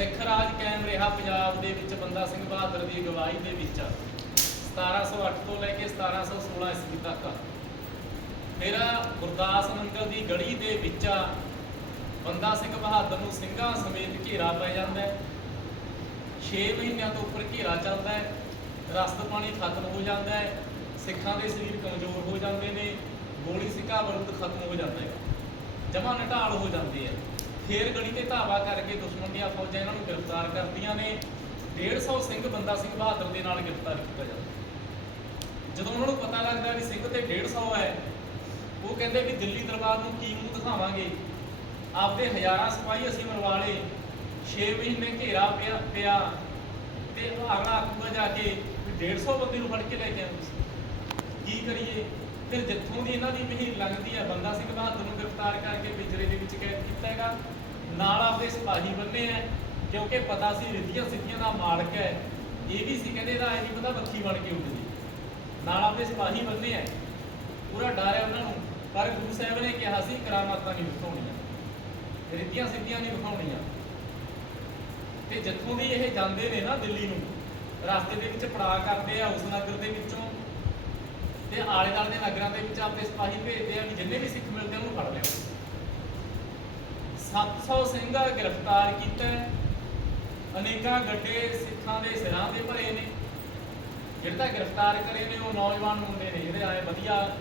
ਸਿੱਖ ਰਾਜ ਕਾਇਮ ਰਿਹਾ ਪੰਜਾਬ ਦੇ ਵਿੱਚ ਬੰਦਾ ਸਿੰਘ ਬਹਾਦਰ ਦੀ ਅਗਵਾਈ ਦੇ ਵਿੱਚ। 1708 ਤੋਂ ਲੈ ਕੇ 1716 ਈਸਵੀ ਤੱਕ। ਫਿਰ ਗੁਰਦਾਸ ਨੰਗਲ ਦੀ ਗੜੀ ਦੇ ਵਿੱਚ ਬੰਦਾ ਸਿੰਘ ਬਹਾਦਰ ਨੂੰ ਸਿੰਘਾਂ ਸਮੇਤ ਘੇਰਾ ਪੈ ਜਾਂਦਾ ਹੈ। 6 ਮਹੀਨਿਆਂ ਤੋਂ ਉੱਪਰ ਘੇਰਾ ਚੱਲਦਾ ਹੈ। ਰਸਤ ਪਾਣੀ ਖਤਮ ਹੋ ਜਾਂਦਾ ਹੈ। ਸਿੱਖਾਂ ਦੇ ਸਰੀਰ ਕਮਜ਼ੋਰ ਹੋ ਜਾਂਦੇ ਨੇ। ਗੋਲੀ ਸਿੱਕਾ ਬਰੂਦ ਖਤਮ ਹੋ ਜਾਂਦਾ ਹੈ। ਜਮਾ ਨਟਾਲ ਹੋ ਜਾਂਦੀ ਹੈ। ਫੇਰ ਗਲੀ ਤੇ ਧਾਵਾ ਕਰਕੇ ਦੁਸ਼ਮਣ ਦੀਆਂ ਫੌਜਾਂ ਇਹਨਾਂ ਨੂੰ ਗ੍ਰਿਫਤਾਰ ਕਰਦੀਆਂ ਨੇ। 150 ਸਿੰਘ ਬੰਦਾ ਸਿੰਘ ਬਹਾਦਰ ਦੇ ਨਾਲ ਗ੍ਰਿਫਤਾਰ ਕੀਤਾ ਜਾਂਦਾ ਜਦੋਂ ਉਹਨਾਂ ਨੂੰ ਪਤਾ ਲੱਗਦਾ ਵੀ ਸਿੰਘ ਤੇ 150 ਹੈ, ਉਹ ਕਹਿੰਦੇ ਵੀ ਦਿੱਲੀ ਦਰਬਾਰ ਨੂੰ ਕੀ ਮੂੰਹ ਦਿਖਾਵਾਂਗੇ? ਆਪਦੇ ਹਜ਼ਾਰਾਂ ਸਿਪਾਹੀ ਅਸੀਂ ਮਰਵਾ ਲਏ। 6 ਮਹੀਨੇ ਘੇਰਾ ਪਿਆ ਪਿਆ ਤੇ ਅਗਲਾ ਆਖੂਗਾ ਜਾ ਕੇ ਵੀ 150 ਬੰਦੇ ਨੂੰ ਫੜ ਕੇ ਲੈ ਕੇ ਆਏ ਤੁਸੀਂ। ਕੀ ਕਰੀਏ? ਫਿਰ ਜਿੱਥੋਂ ਦੀ ਇਹਨਾਂ ਦੀ ਮਹੀਨ ਲੱਗਦੀ ਹੈ, ਬੰਦਾ ਸਿੰਘ ਬਹਾਦਰ ਨੂੰ ਗ੍ਰਿਫਤਾਰ ਕਰਕੇ ਪਿੰਜਰੇ ਦੇ ਵਿੱਚ ਕੈਦ ਕੀਤਾ ਹੈਗਾ। ਨਾਲ ਆਪਦੇ ਸਿਪਾਹੀ ਬੰਨੇ ਹੈ ਕਿਉਂਕਿ ਪਤਾ ਸੀ ਰਿੱਧੀਆਂ ਸਿੱਧੀਆਂ ਦਾ ਮਾਲਕ ਹੈ। ਇਹ ਵੀ ਸੀ ਕਹਿੰਦੇ ਦਾ ਇਹ ਨਹੀਂ ਪਤਾ ਬੱਖੀ ਬਣ ਕੇ ਉੱਡ ਨਾਲ ਆਪਦੇ ਸਿਪਾਹੀ ਬੰਨੇ ਹੈ ਪੂਰਾ ਡਰ ਹੈ ਉਹਨਾਂ ਨੂੰ। ਪਰ ਗੁਰੂ ਸਾਹਿਬ ਨੇ ਕਿਹਾ ਸੀ ਕਰਾਮਾਤਾਂ ਨਹੀਂ ਵਿਖਾਉਣੀਆਂ। ਰਿੱਧੀਆਂ ਸਿੱਧੀਆਂ ਨਹੀਂ ਵਿਖਾਉਣੀਆਂ। ਤੇ ਜਿੱਥੋਂ ਵੀ ਇਹ ਜਾਂਦੇ ਨੇ ਨਾ ਦਿੱਲੀ ਨੂੰ, ਰਸਤੇ ਦੇ ਵਿੱਚ ਪੜਾਅ ਕਰਦੇ ਆ ਉਸ ਨਗਰ ਦੇ ਵਿੱਚੋਂ, ਤੇ ਆਲੇ ਦਾਲੇ ਦੇ ਨਗਰਾਂ ਦੇ ਵਿੱਚ ਆਪਦੇ ਸਿਪਾਹੀ ਭੇਜਦੇ ਆ ਵੀ ਜਿੰਨੇ ਵੀ ਸਿੱਖ ਮਿਲਦੇ ਆ ਉਹਨੂੰ ਫੜ ਲਿਓ 700 ਸਿੰਘਾਂ ਗ੍ਰਿਫਤਾਰ ਕੀਤਾ ਅਨੇਕਾਂ ਗੱਡੇ ਸਿੱਖਾਂ ਦੇ ਸਿਰਾਂ ਦੇ ਭਰੇ ਨੇ। ਜਿਹੜੇ ਤਾਂ ਗ੍ਰਿਫਤਾਰ ਕਰੇ ਨੇ, ਉਹ ਨੌਜਵਾਨ ਮੁੰਡੇ ਨੇ ਜਿਹੜੇ ਆਏ ਵਧੀਆ